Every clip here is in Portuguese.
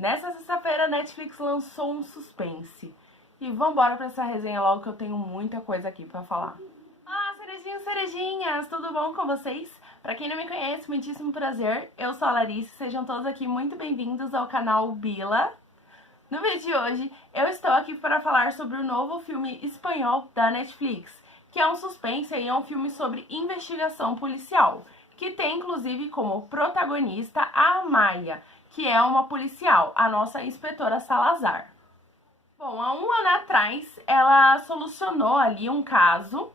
Nessa sexta-feira, a Netflix lançou um suspense. E vambora pra essa resenha logo que eu tenho muita coisa aqui pra falar. Olá, cerejinhos e cerejinhas! Tudo bom com vocês? Pra quem não me conhece, muitíssimo prazer. Eu sou a Larissa, sejam todos aqui muito bem-vindos ao canal Bila. No vídeo de hoje, eu estou aqui para falar sobre o novo filme espanhol da Netflix, que é um suspense e é um filme sobre investigação policial, que tem inclusive como protagonista a Maya, que é uma policial, a nossa inspetora Salazar. Bom, há um ano atrás, ela solucionou ali um caso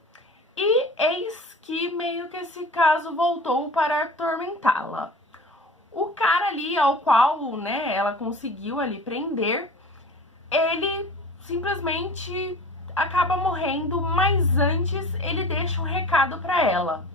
e eis que meio que esse caso voltou para atormentá-la. O cara ali ao qual, ela conseguiu ali prender, ele simplesmente acaba morrendo, mas antes ele deixa um recado pra ela.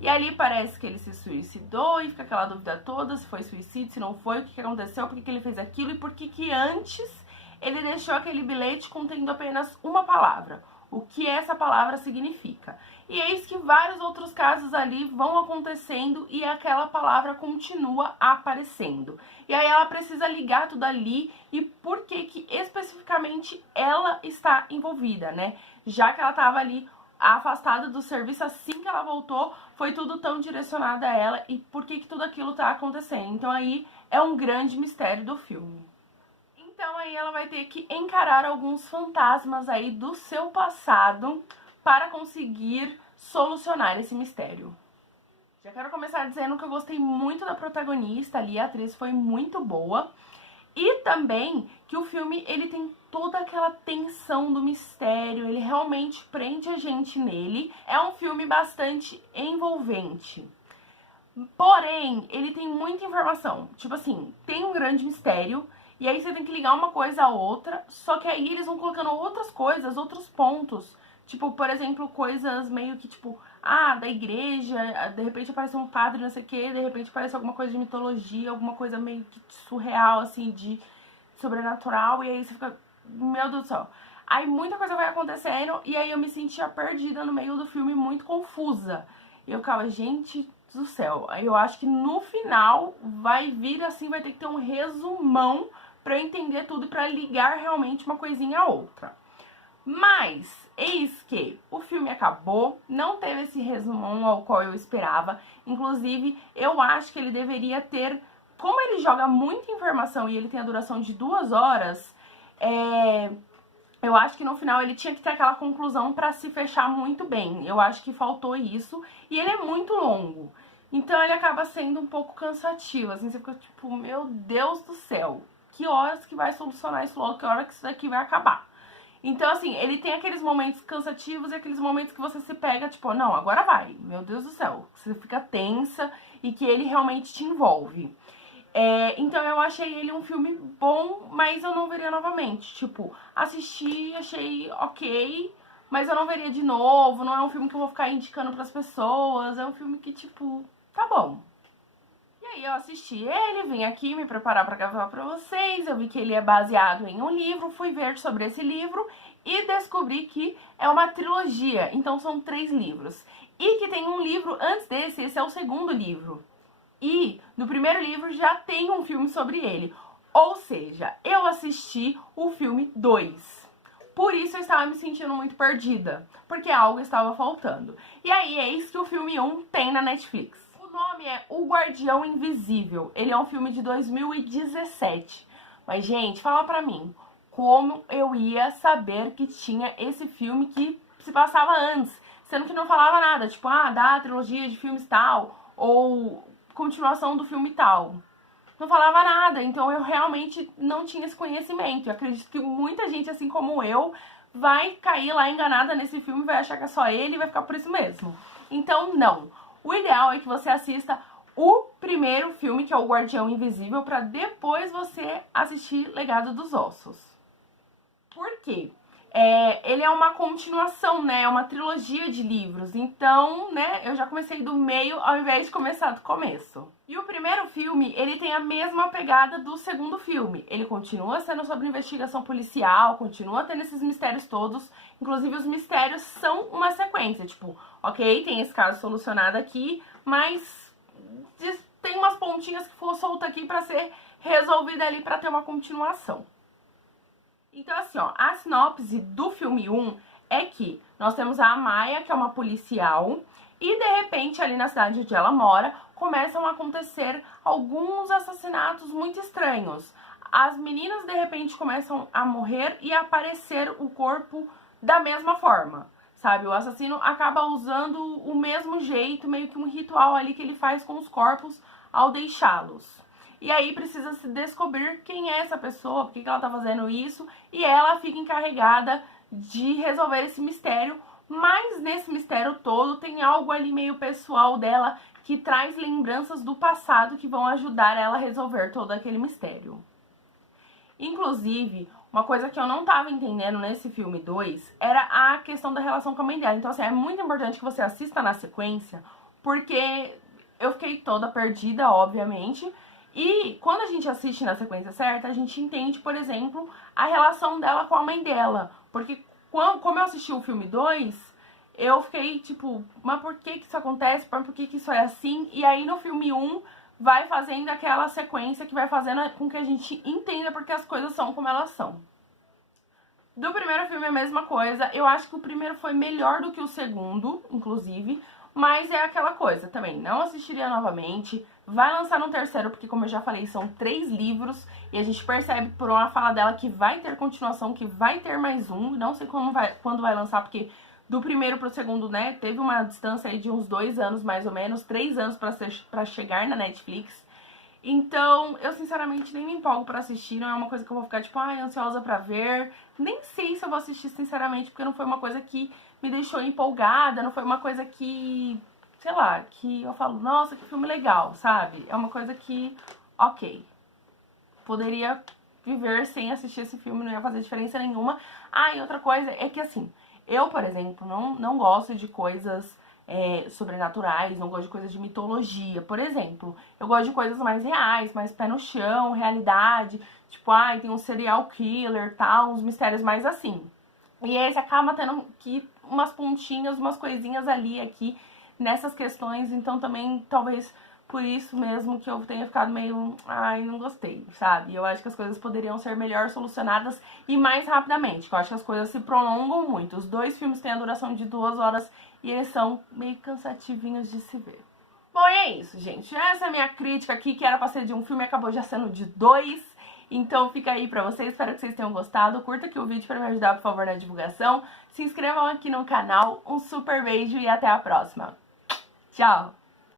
E ali parece que ele se suicidou e fica aquela dúvida toda, se foi suicídio, se não foi, o que aconteceu, por que ele fez aquilo e por que antes ele deixou aquele bilhete contendo apenas uma palavra. O que essa palavra significa. E eis que vários outros casos ali vão acontecendo e aquela palavra continua aparecendo. E aí ela precisa ligar tudo ali e por que especificamente ela está envolvida, né? Já que ela estava ali afastada do serviço, assim que ela voltou, foi tudo tão direcionado a ela e por que tudo aquilo tá acontecendo. Então aí é um grande mistério do filme. Então aí ela vai ter que encarar alguns fantasmas aí do seu passado para conseguir solucionar esse mistério. Já quero começar dizendo que eu gostei muito da protagonista ali, a atriz foi muito boa. E também que o filme, ele tem toda aquela tensão do mistério, ele realmente prende a gente nele. É um filme bastante envolvente. Porém, ele tem muita informação. Tipo assim, tem um grande mistério, e aí você tem que ligar uma coisa a outra, só que aí eles vão colocando outras coisas, outros pontos. Tipo, por exemplo, coisas meio que tipo, da igreja, de repente aparece um padre, não sei o que, de repente aparece alguma coisa de mitologia, alguma coisa meio que surreal, assim, de sobrenatural, e aí você fica, meu Deus do céu. Aí muita coisa vai acontecendo, e aí eu me sentia perdida no meio do filme, muito confusa. E eu ficava, gente do céu, aí eu acho que no final vai vir assim, vai ter que ter um resumão pra eu entender tudo e pra ligar realmente uma coisinha a outra. Mas, eis que o filme acabou, não teve esse resumão ao qual eu esperava. Inclusive, eu acho que ele deveria ter, como ele joga muita informação e ele tem a duração de 2 horas, eu acho que no final ele tinha que ter aquela conclusão pra se fechar muito bem. Eu acho que faltou isso e ele é muito longo. Então ele acaba sendo um pouco cansativo, assim, você fica tipo, meu Deus do céu, que horas que vai solucionar isso logo, que hora que isso daqui vai acabar? Então, assim, ele tem aqueles momentos cansativos e aqueles momentos que você se pega, tipo, não, agora vai, meu Deus do céu. Você fica tensa e que ele realmente te envolve. Então eu achei ele um filme bom, mas eu não veria novamente. Tipo, assisti, achei ok, mas eu não veria de novo. Não é um filme que eu vou ficar indicando pras pessoas. É um filme que, tipo, tá bom. E aí eu assisti ele, vim aqui me preparar pra gravar pra vocês, eu vi que ele é baseado em um livro, fui ver sobre esse livro e descobri que é uma trilogia, então são 3 livros. E que tem um livro antes desse, esse é o segundo livro. E no primeiro livro já tem um filme sobre ele, ou seja, eu assisti o filme 2. Por isso eu estava me sentindo muito perdida, porque algo estava faltando. E aí eis que o filme 1 tem na Netflix. O nome é O Guardião Invisível. Ele é um filme de 2017. Mas, gente, fala pra mim, como eu ia saber que tinha esse filme que se passava antes? Sendo que não falava nada, tipo, da trilogia de filmes tal, ou continuação do filme tal. Não falava nada, então eu realmente não tinha esse conhecimento. Eu acredito que muita gente, assim como eu, vai cair lá enganada nesse filme, vai achar que é só ele e vai ficar por isso mesmo. Então, não. O ideal é que você assista o primeiro filme, que é O Guardião Invisível, pra depois você assistir Legado dos Ossos. Por quê? Ele é uma continuação, né? É uma trilogia de livros. Então, eu já comecei do meio ao invés de começar do começo. E o primeiro filme, ele tem a mesma pegada do segundo filme. Ele continua sendo sobre investigação policial, continua tendo esses mistérios todos. Inclusive, os mistérios são uma sequência. Tipo, ok, tem esse caso solucionado aqui, mas tem umas pontinhas que foram soltas aqui pra ser resolvida ali pra ter uma continuação. Então, assim, ó, a sinopse do filme 1 é que nós temos a Amaya, que é uma policial, e de repente, ali na cidade onde ela mora, começam a acontecer alguns assassinatos muito estranhos. As meninas, de repente, começam a morrer e a aparecer o corpo da mesma forma, sabe? O assassino acaba usando o mesmo jeito, meio que um ritual ali que ele faz com os corpos ao deixá-los. E aí precisa se descobrir quem é essa pessoa, por que ela tá fazendo isso, e ela fica encarregada de resolver esse mistério, mas nesse mistério todo tem algo ali meio pessoal dela que traz lembranças do passado que vão ajudar ela a resolver todo aquele mistério. Inclusive, uma coisa que eu não tava entendendo nesse filme 2 era a questão da relação com a mãe dela. Então, assim, é muito importante que você assista na sequência, porque eu fiquei toda perdida, obviamente. E quando a gente assiste na sequência certa, a gente entende, por exemplo, a relação dela com a mãe dela. Porque como eu assisti o filme 2, eu fiquei tipo, mas por que isso acontece? Por que isso é assim? E aí no filme 1 vai fazendo aquela sequência que vai fazendo com que a gente entenda porque as coisas são como elas são. Do primeiro filme é a mesma coisa. Eu acho que o primeiro foi melhor do que o segundo, inclusive. Mas é aquela coisa também, não assistiria novamente. Vai lançar no terceiro, porque como eu já falei, são 3 livros. E a gente percebe por uma fala dela que vai ter continuação, que vai ter mais um. Não sei quando vai lançar, porque do primeiro pro segundo, né, teve uma distância aí de uns 2 anos, mais ou menos. 3 anos pra chegar na Netflix. Então, eu sinceramente nem me empolgo pra assistir, não é uma coisa que eu vou ficar tipo, ai, ansiosa pra ver. Nem sei se eu vou assistir sinceramente, porque não foi uma coisa que me deixou empolgada, não foi uma coisa que, sei lá, que eu falo, nossa, que filme legal, sabe? É uma coisa que, ok, poderia viver sem assistir esse filme, não ia fazer diferença nenhuma. Ah, e outra coisa é que assim, eu, por exemplo, não gosto de coisas sobrenaturais, não gosto de coisas de mitologia, por exemplo. Eu gosto de coisas mais reais, mais pé no chão, realidade. Tipo, ai, tem um serial killer, tal, uns mistérios mais assim. E esse acaba tendo que umas pontinhas, umas coisinhas ali, aqui, nessas questões. Então também, talvez, por isso mesmo que eu tenha ficado meio, ai, não gostei, sabe? Eu acho que as coisas poderiam ser melhor solucionadas e mais rapidamente, que eu acho que as coisas se prolongam muito. Os 2 filmes têm a duração de 2 horas e eles são meio cansativinhos de se ver. Bom, e é isso, gente. Essa é a minha crítica aqui, que era pra ser de um filme e acabou já sendo de 2. Então fica aí pra vocês, espero que vocês tenham gostado. Curta aqui o vídeo pra me ajudar, por favor, na divulgação. Se inscrevam aqui no canal. Um super beijo e até a próxima. Tchau!